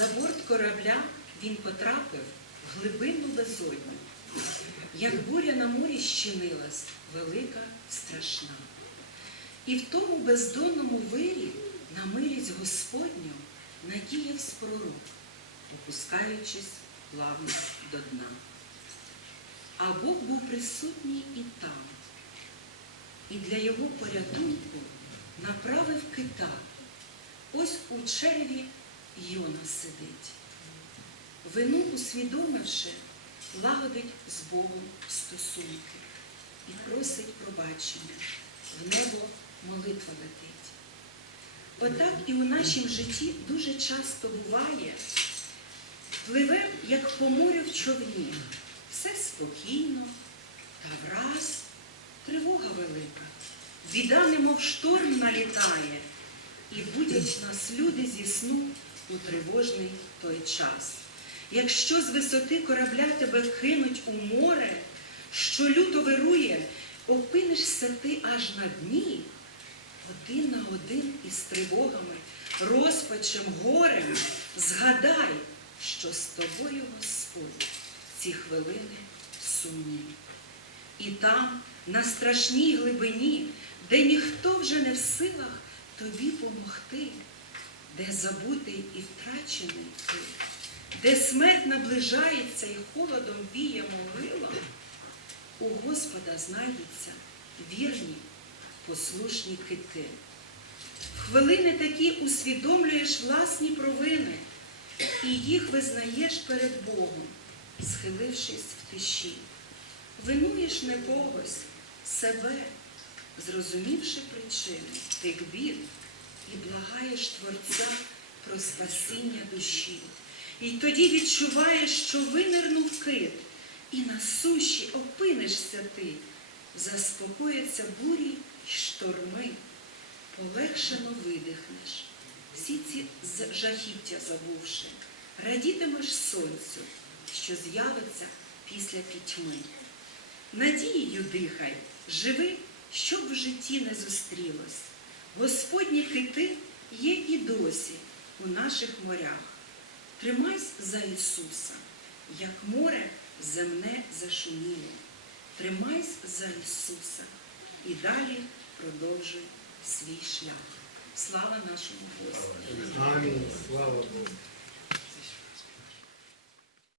За борт корабля він потрапив в глибинну безодню. Як буря на морі щинилась, велика, страшна. І в тому бездонному вирі на милість Господню надіявсь пророк, опускаючись плавно до дна. А Бог був присутній і там, і для його порятунку направив кита. Ось у череві Йона сидить. Вину усвідомивши, лагодить з Богом стосунки і просить пробачення. В небо молитва летить. Отак і у нашім житті дуже часто буває, пливе, як по морю в човні, все спокійно, та враз тривога велика. Біда, немов шторм налітає, і будять нас люди зі сну у тривожний той час. Якщо з висоти корабля тебе кинуть у море, що люто вирує, опинишся ти аж на дні, один на один із тривогами, розпачем, горем, згадай, що з тобою Господь ці хвилини сумні. І там, на страшній глибині, де ніхто вже не в силах тобі помогти, де забутий і втрачений ти, де смерть наближається і холодом віє могила, у Господа знайдуться вірні, послушні кити. В хвилини такі усвідомлюєш власні провини і їх визнаєш перед Богом, схилившись в тиші. Винуєш не когось, себе, зрозумівши причини тих бід, і благаєш Творця про спасіння душі. І тоді відчуваєш, що винирнув кит, і на суші опинишся ти, заспокояться бурі й шторми, полегшено видихнеш, всі ці жахіття забувши, радітимеш сонцю, що з'явиться після пітьми. Надією дихай, живи, щоб в житті не зустрілось. Господні кити є і досі у наших морях. Тримайся за Ісуса, як море земне зашуміло. Тримайся за Ісуса і далі продовжуй свій шлях. Слава нашому Господу! Амінь. Слава Богу.